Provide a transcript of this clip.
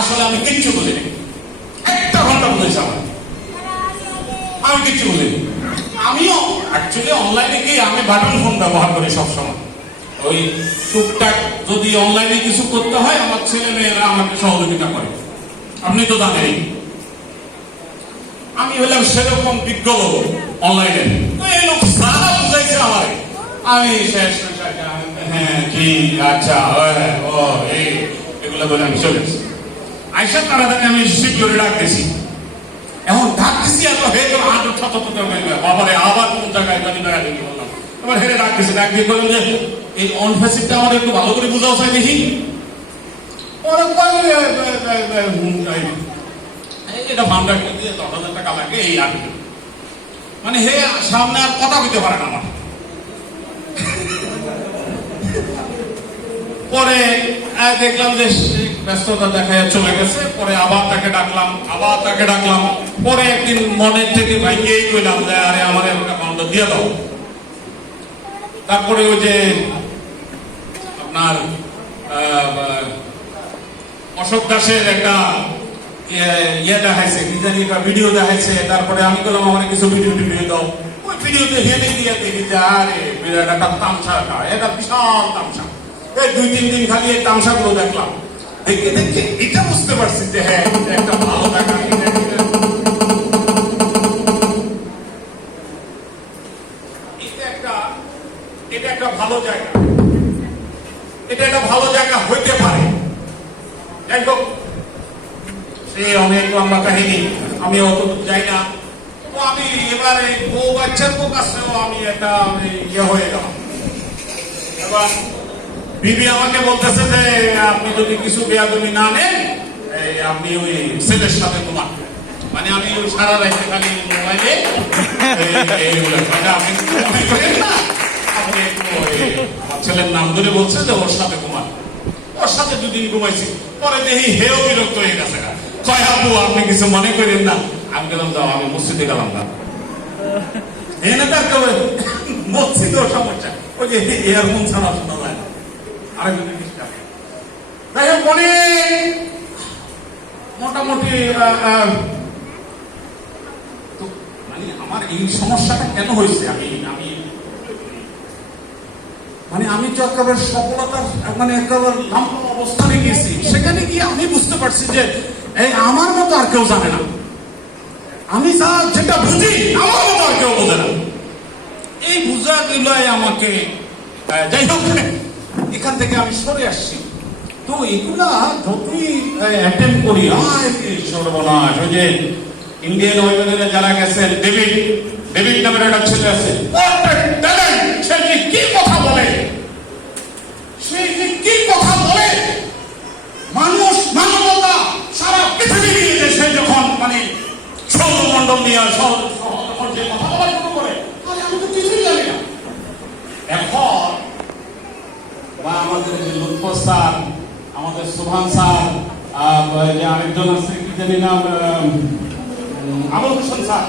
আসলে আমি কিচ্ছু বুঝিনি, একটা ঘন্টা বুঝেছি আমি কিচ্ছু বুঝিনি। আমিও অ্যাকচুয়ালি অনলাইনে কি আমি বাটন ফোন ব্যবহার করি সবসময়, ওই টুকটাক যদি অনলাইনে কিছু করতে হয় আমার ছেলে মেয়েরা আমাকে সহযোগিতা করে, আপনি তো জানেন। আমি হলাম সেরকম বিজ্ঞ লোক অনলাইনে, এই লোক সারা বুঝাইছে আমার, আমি শেষ হ্যাঁ ঠিক আচ্ছা ও এই এগুলো বলে আমি চলে এসেছি। আইসা তাড়াতাড়ি আমি সিকিউরিটি ডাকতেছি, এখন ডাকতেছি এত হয়ে গেল বাবারে আবার কোন জায়গায় জানি বেড়া দেখি বললাম, এবার হেরে ডাকতেছি, ডাক দিয়ে বললাম যে এই অন ফেসিভটা আমাদের একটু ভালো করে বুঝাও চাই দেখি। এটা ফান্ডার দিয়ে 10,000 টাকা লাগে এই আর মানে হে সামনে আর কথা বলতে পারে না আমার। পরে দেখলাম যে ব্যস্ততা দেখা চলে গেছে, পরে আবার তাকে ডাকলাম, পরে একদিন মনের থেকে ভাইকেই কইলাম যে আরে আমার একটা ফান্ড দিয়ে দাও। তারপরে ওই যে আপনার অশোক দাসের একটা ইয়ে দেখাইছে, কি জানি একটা ভিডিও দেখাইছে, তারপরে আমি বললাম আমার কিছু ভিডিও দাও। ওই ভিডিওতে হেঁটে গিয়ে দেখি যে আরে একটা তামসা, এটা বিশাল তামসা। এই 2-3 দিন খালি এই তামসা গুলো দেখলাম, দেখে এটা বুঝতে পারছি যে হ্যাঁ একটা ভালো দেখা, এটা একটা ভালো জায়গা, এটা একটা ভালো জায়গা হইতে পারে। যাই হোক, সে অনেক লম্বা কাহিনী, আমি অত যাই না। তো আমি এবারে বউ বাচ্চার কাছেও আমি একটা ইয়ে হয়ে গেলাম। এবার বিবি আমাকে বলতেছে যে আপনি যদি কিছু বেয়াদবি না নেন আপনি ওই ছেলের সাথে ঘুমান। মানে আমি ওই সারা রাইতে খালি মোবাইলে আপনি আমার ছেলের নাম ধরে বলছে যে ওর সাথে ঘুমান। ওর সাথে 2 দিন ঘুমাইছি, পরে দেখি হেও বিরক্ত হয়ে গেছে, কয় আপু আপনি কিছু মনে করেন না। আমি গেলাম যাও, আমি মসজিদে গেলাম না, মসজিদেও সমস্যা, ওই যে এয়ারফোন ছাড়া শোনা যায় না। যাই হোক, মোটামুটি মানে আমার এই সমস্যাটা কেন হয়েছে, আমি তো একেবারে সফলতার মানে একেবারে লম্বা অবস্থানে গেছি। সেখানে গিয়ে আমি বুঝতে পারছি যে আমার মতো আর কেউ জানে না, আমি যেটা বুঝি আমার মতো আর কেউ বোঝে না। এই বুঝা গুলোয় আমাকে, যাই হোক এখান থেকে আমি সরে আসছি। তো এগুলা যতই অ্যাটেন্ড করি সর্বনাশ। ওই যে ইন্ডিয়ান ওয়েমেনের যারা গেছেন, ডেভিড নামের একটা ছেলে আছে, সে কি কথা বলে, মানুষ মানবতা সারা পৃথিবী নিয়ে সে যখন মানে সৌরমন্ডল নিয়ে যখন যে কথা বলা শুরু করে, আমি তো কিছুই জানি না। এখন বা আমাদের যে লুৎফর স্যার, আমাদের সুবহান স্যার, যে আরেকজন আছে কি জানি নাম, আবুল হোসেন স্যার,